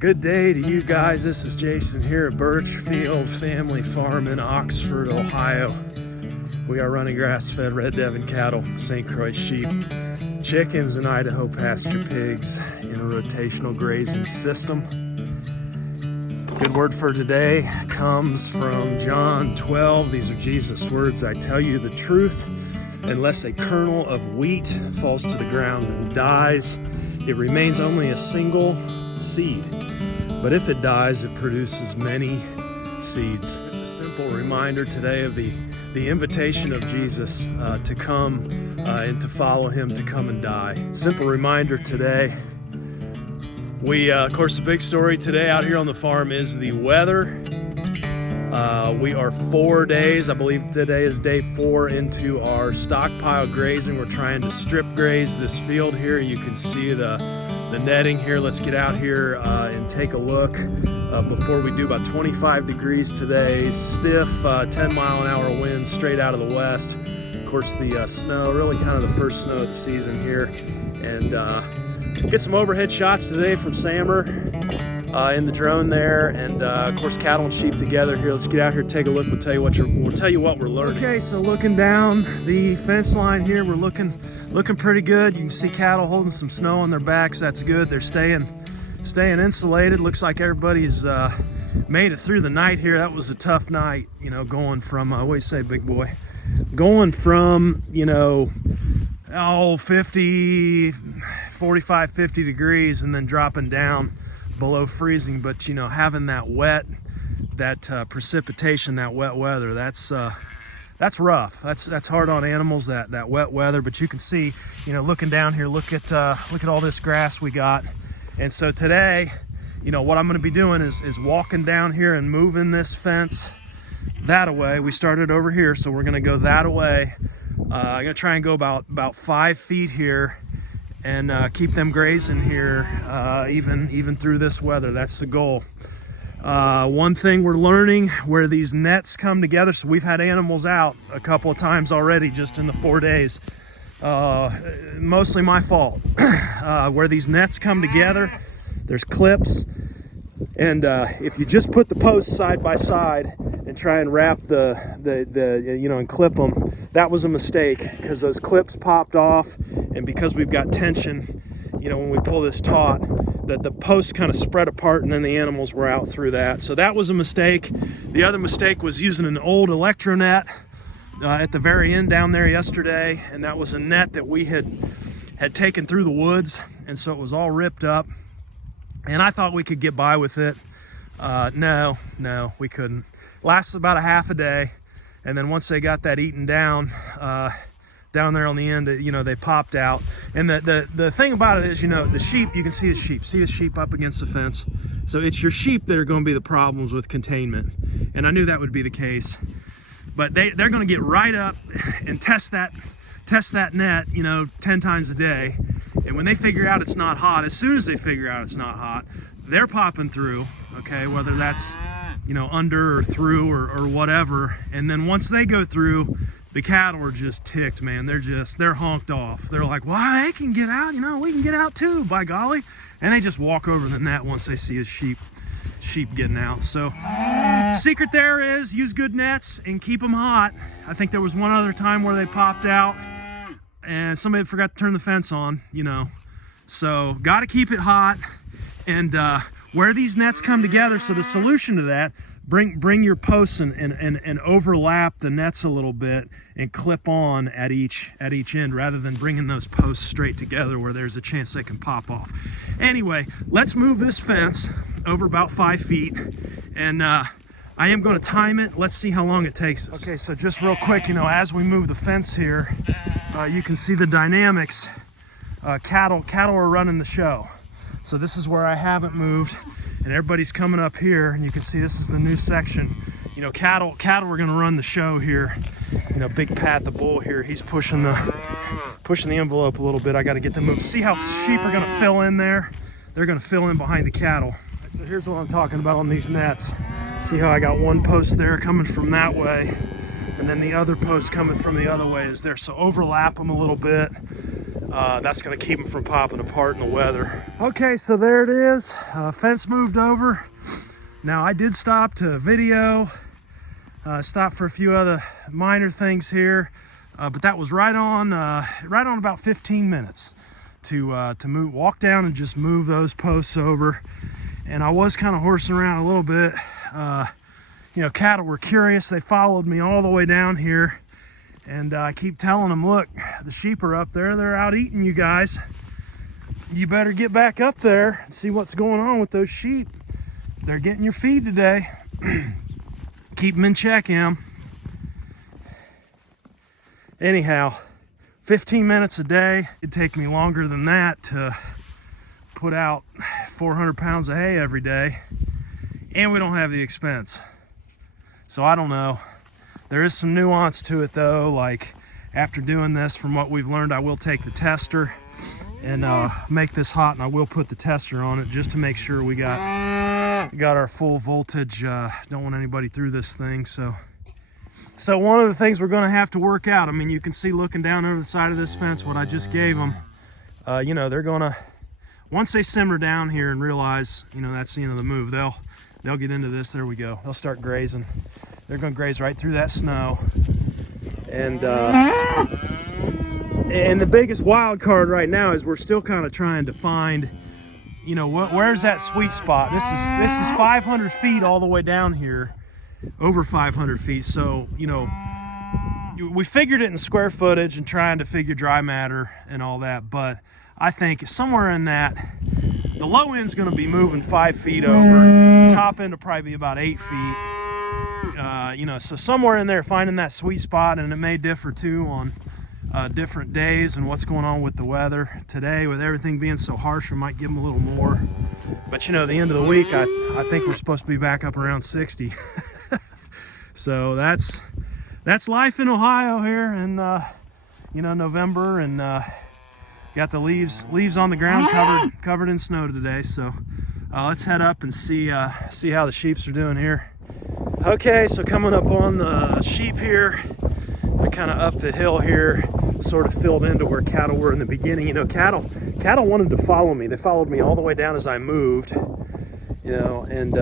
Good day to you guys. This is Jason here at Birchfield Family Farm in Oxford, Ohio. We are running grass-fed Red Devon cattle, St Croix sheep, chickens, and Idaho pasture pigs in a rotational grazing system. Good word for today comes from John 12. These are Jesus' words. I tell you the truth, unless a kernel of wheat falls to the ground and dies, it remains only a single seed. But if it dies, it produces many seeds. Just a simple reminder today of the invitation of Jesus to come and to follow him, to come and die. Simple reminder today. We, of course, the big story today out here on the farm is the weather. We are 4 days, I believe today is day 4 into our stockpile grazing. We're trying to strip graze this field here. You can see the netting here. Let's get out here and take a look. Before we do, about 25 degrees today, stiff 10-mile-an-hour wind straight out of the west. Of course, the snow, really kind of the first snow of the season here. And get some overhead shots today from Sammer in the drone there, and of course cattle and sheep together here. Let's get out here and take a look. We'll tell you what we're learning. Okay, so looking down the fence line here, we're looking pretty good. You can see cattle holding some snow on their backs. That's good. They're staying insulated. Looks like everybody's made it through the night here. That was a tough night, you know, going from what do you say, big boy? Going from, you know, 45, 50 degrees and then dropping down below freezing. But you know, having that precipitation, that wet weather, that's rough. That's hard on animals, that wet weather. But you can see, you know, looking down here, look at all this grass we got. And so today, you know, what I'm going to be doing is walking down here and moving this fence that away. We started over here, so we're going to go that away. I'm going to try and go about 5 feet here and keep them grazing here even through this weather. That's the goal. One thing we're learning, where these nets come together, so we've had animals out a couple of times already just in the 4 days. Mostly my fault. Where these nets come together, there's clips, and if you just put the posts side by side and try and wrap the you know, and clip them, that was a mistake, because those clips popped off, and because we've got tension, you know, when we pull this taut, the posts kind of spread apart, and then the animals were out through that. So that was a mistake. The other mistake was using an old electro net at the very end down there yesterday, and that was a net that we had taken through the woods, and so it was all ripped up, and I thought we could get by with it. No, we couldn't. Lasted about a half a day, and then once they got that eaten down there on the end, you know, they popped out. And the thing about it is, you know, the sheep, you can see the sheep up against the fence. So it's your sheep that are going to be the problems with containment. And I knew that would be the case. But they're going to get right up and test that net, you know, 10 times a day. And when they figure out it's not hot, as soon as they figure out it's not hot, they're popping through, okay, whether that's, you know, under or through or whatever. And then once they go through, the cattle are just ticked, man. They're honked off. They're like, well, they can get out, you know, we can get out too, by golly. And they just walk over the net once they see a sheep getting out. So secret there is use good nets and keep them hot. I think there was one other time where they popped out and somebody forgot to turn the fence on, you know. So got to keep it hot. And where these nets come together, so the solution to that, bring your posts and overlap the nets a little bit and clip on at each end, rather than bringing those posts straight together where there's a chance they can pop off. Anyway, let's move this fence over about 5 feet, and I am going to time it. Let's see how long it takes us. Okay, so just real quick, you know, as we move the fence here, you can see the dynamics. Cattle are running the show. So this is where I haven't moved, and everybody's coming up here, and you can see this is the new section. You know, cattle are going to run the show here. You know, Big Pat the bull here, he's pushing the envelope a little bit. I got to get them moved. See how sheep are going to fill in there? They're going to fill in behind the cattle. So here's what I'm talking about on these nets. See how I got one post there coming from that way, and then the other post coming from the other way is there. So overlap them a little bit. That's going to keep them from popping apart in the weather. Okay, so there it is. Fence moved over. Now I did stop to video, stop for a few other minor things here, but that was right on about 15 minutes to move, walk down and just move those posts over. And I was kind of horsing around a little bit. You know, cattle were curious. They followed me all the way down here. And I keep telling them, look, the sheep are up there. They're out eating you guys. You better get back up there and see what's going on with those sheep. They're getting your feed today. Keep them in check, Em. Anyhow, 15 minutes a day. It'd take me longer than that to put out 400 pounds of hay every day. And we don't have the expense. So I don't know. There is some nuance to it though, like after doing this, from what we've learned, I will take the tester and make this hot, and I will put the tester on it just to make sure we got our full voltage. Don't want anybody through this thing. So one of the things we're gonna have to work out, I mean, you can see looking down over the side of this fence what I just gave them. You know, they're gonna, once they simmer down here and realize, you know, that's the end of the move, they'll get into this. There we go. They'll start grazing. They're going to graze right through that snow. And the biggest wild card right now is we're still kind of trying to find, you know, where's that sweet spot? This is 500 feet all the way down here, over 500 feet. So, you know, we figured it in square footage and trying to figure dry matter and all that. But I think somewhere in that, the low end's going to be moving 5 feet over. Top end will probably be about 8 feet. You know, so somewhere in there, finding that sweet spot, and it may differ too on different days and what's going on with the weather. Today, with everything being so harsh, we might give them a little more. But you know, the end of the week, I think we're supposed to be back up around 60. So that's life in Ohio here in you know, November, and got the leaves on the ground covered in snow today. So let's head up and see how the sheeps are doing here. Okay, so coming up on the sheep here, they're kind of up the hill here, sort of filled into where cattle were in the beginning. You know, cattle wanted to follow me. They followed me all the way down as I moved, you know, and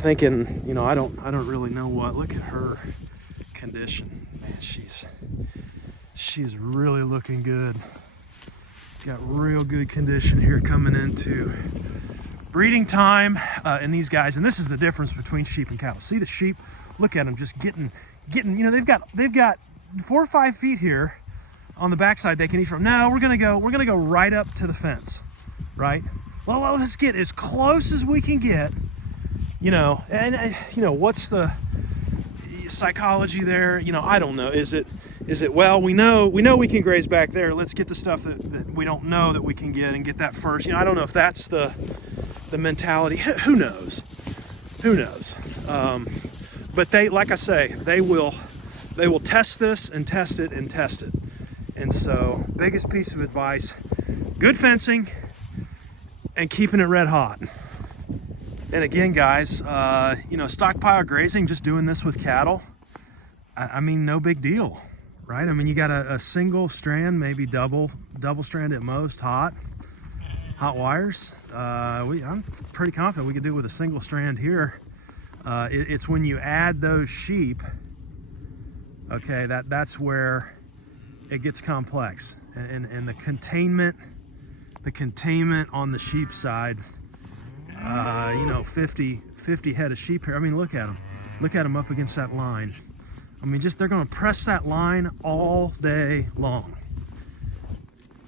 thinking, you know, I don't really know what. Look at her condition, man. She's really looking good. Got real good condition here coming into breeding time in these guys. And this is the difference between sheep and cattle. See the sheep, look at them just getting, you know, they've got 4 or 5 feet here on the backside they can eat from. No, we're gonna go right up to the fence, right? Well, let's get as close as we can get, you know. And you know, what's the psychology there? You know, I don't know. Is it, well, we know we can graze back there. Let's get the stuff that we don't know that we can get and get that first. You know, I don't know if that's the mentality. Who knows? But they, like I say, they will test this and test it and test it. And so, biggest piece of advice: good fencing and keeping it red hot. And again, guys, you know, stockpile grazing, just doing this with cattle, I mean, no big deal, right? I mean, you got a single strand, maybe double strand at most, hot wires. I'm pretty confident we could do it with a single strand here. It's when you add those sheep, okay, that's where it gets complex. And the containment on the sheep side, you know, 50 head of sheep here. I mean, look at them up against that line. I mean, they're going to press that line all day long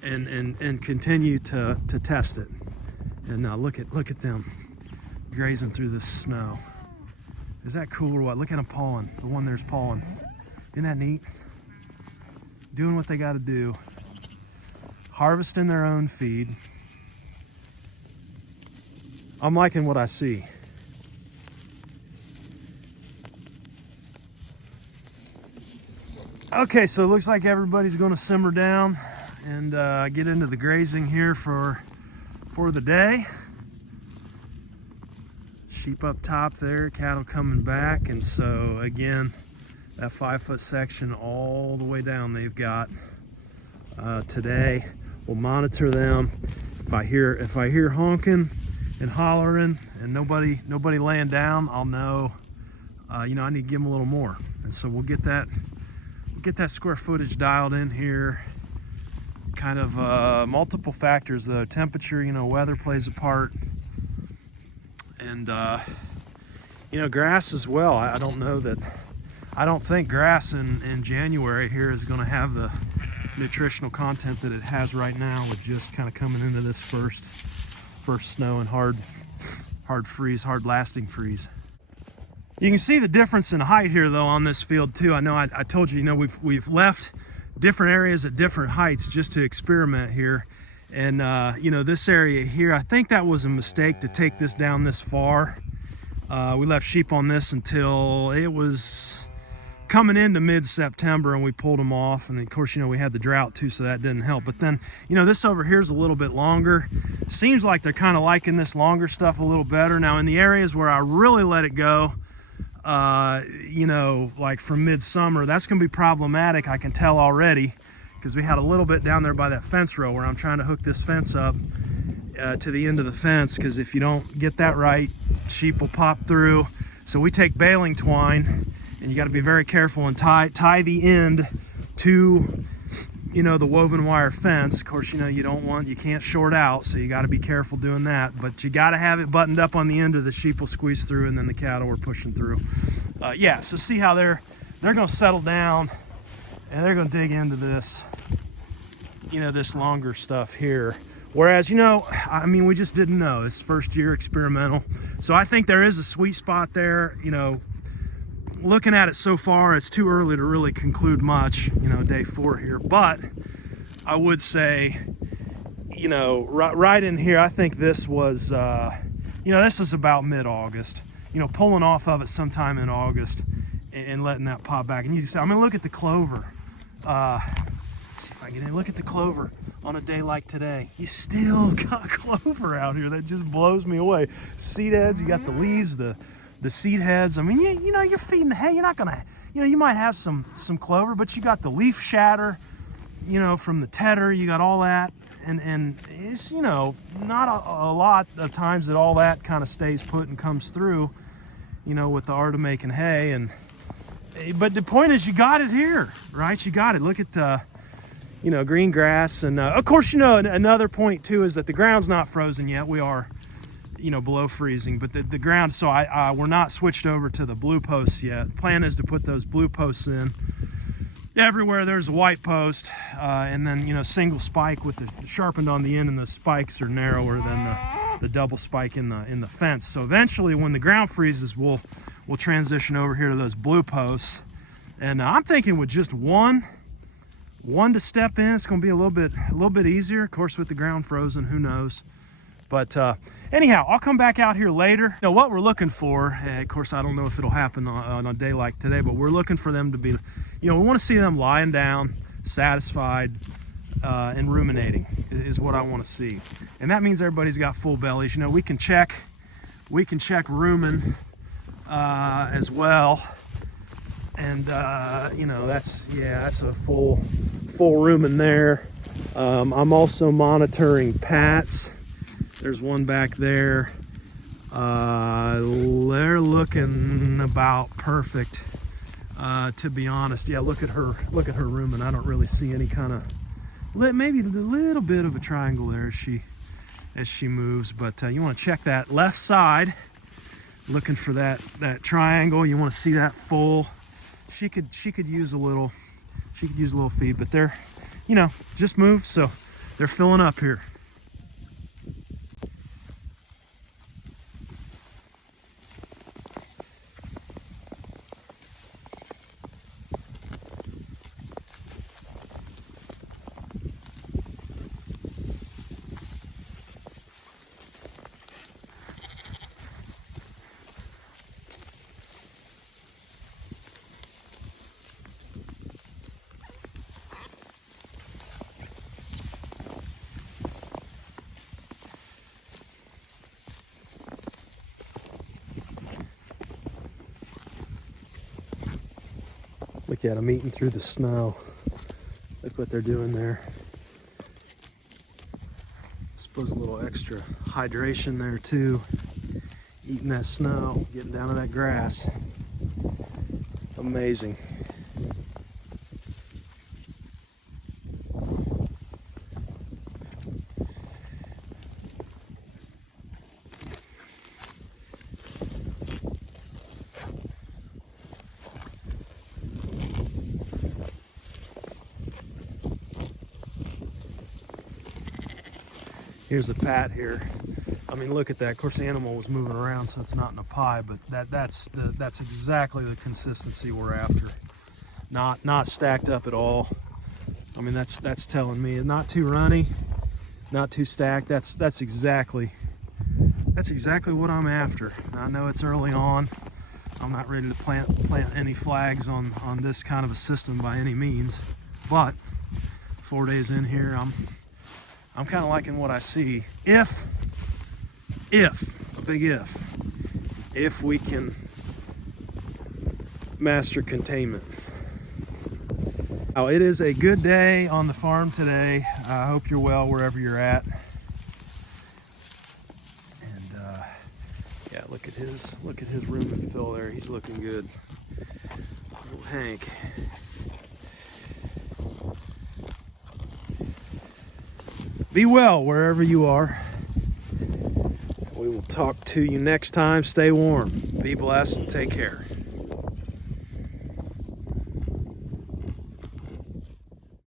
and continue to test it. And now look at them grazing through the snow. Is that cool or what? Look at them pawing. The one there's pawing. Isn't that neat? Doing what they got to do. Harvesting their own feed. I'm liking what I see. Okay, so it looks like everybody's going to simmer down and get into the grazing here for the day. Sheep up top there, cattle coming back, and so again, that 5 foot section all the way down they've got today. We'll monitor them. If I hear honking and hollering and nobody laying down, I'll know you know, I need to give them a little more. And so we'll get that square footage dialed in here. Kind of multiple factors though. Temperature, you know, weather plays a part, and you know, grass as well. I don't think grass in January here is going to have the nutritional content that it has right now, with just kind of coming into this first snow and hard lasting freeze. You can see the difference in height here though on this field too. I know I told you, you know, we've left different areas at different heights just to experiment here. And you know, this area here, I think that was a mistake to take this down this far. We left sheep on this until it was coming into mid-September, and we pulled them off. And of course, you know, we had the drought too, so that didn't help. But then, you know, this over here is a little bit longer. Seems like they're kind of liking this longer stuff a little better. Now in the areas where I really let it go, you know, like from midsummer, that's going to be problematic. I can tell already, because we had a little bit down there by that fence row where I'm trying to hook this fence up to the end of the fence, because if you don't get that right, sheep will pop through. So we take baling twine, and you got to be very careful and tie the end to, you know, the woven wire fence. Of course, you know, you can't short out, so you got to be careful doing that. But you got to have it buttoned up on the end, or the sheep will squeeze through, and then the cattle are pushing through. Yeah, so see how they're going to settle down, and they're going to dig into this, you know, this longer stuff here. Whereas, you know, I mean, we just didn't know. It's first year experimental. So I think there is a sweet spot there. You know, looking at it so far, it's too early to really conclude much, you know, day 4 here. But I would say, you know, right in here, I think this was, you know, this is about mid-August. You know, pulling off of it sometime in August and letting that pop back. And you see, I'm gonna look at the clover. See if I can get in. Look at the clover on a day like today. You still got clover out here. That just blows me away. Seed heads, you got the leaves, the seed heads. I mean, you know, you're feeding hay. You're not gonna, you know, you might have some clover, but you got the leaf shatter, you know, from the tedder. You got all that, and it's, you know, not a lot of times that all that kind of stays put and comes through, you know, with the art of making hay. But the point is, you got it here, right? You got it. Look at you know, green grass. And of course, you know, another point too is that the ground's not frozen yet. We are, you know, below freezing, but the ground, so we're not switched over to the blue posts yet. Plan is to put those blue posts in everywhere there's a white post, and then, you know, single spike with the sharpened on the end, and the spikes are narrower than the double spike in the fence. So eventually, when the ground freezes, we'll transition over here to those blue posts. And I'm thinking with just one to step in, it's going to be a little bit easier. Of course, with the ground frozen, who knows? But anyhow, I'll come back out here later. You know, what we're looking for, of course, I don't know if it'll happen on a day like today, but we're looking for them to be, you know, we want to see them lying down, satisfied, and ruminating is what I want to see. And that means everybody's got full bellies. You know, we can check rumen as well. And you know, that's a full rumen there. I'm also monitoring pats. There's one back there. They're looking about perfect, to be honest. Yeah, look at her rumen. I don't really see any kind of, maybe a little bit of a triangle there as she moves. But you want to check that left side, looking for that triangle. You want to see that full. She could use a little feed, but they're, you know, just moved, so they're filling up here. Look at them eating through the snow. Look what they're doing there. Suppose a little extra hydration there too. Eating that snow, getting down to that grass. Amazing. Here's a pat here. I mean, look at that. Of course, the animal was moving around, so it's not in a pie, but that's exactly the consistency we're after. Not stacked up at all. I mean, that's telling me not too runny, not too stacked. That's exactly what I'm after. I know it's early on. I'm not ready to plant any flags on this kind of a system by any means, but 4 days in here, I'm kind of liking what I see. If a big if we can master containment. Now, it is a good day on the farm today. I hope you're well wherever you're at. And yeah, look at his room and fill there. He's looking good. Little Hank. Be well wherever you are. We will talk to you next time. Stay warm. Be blessed and take care.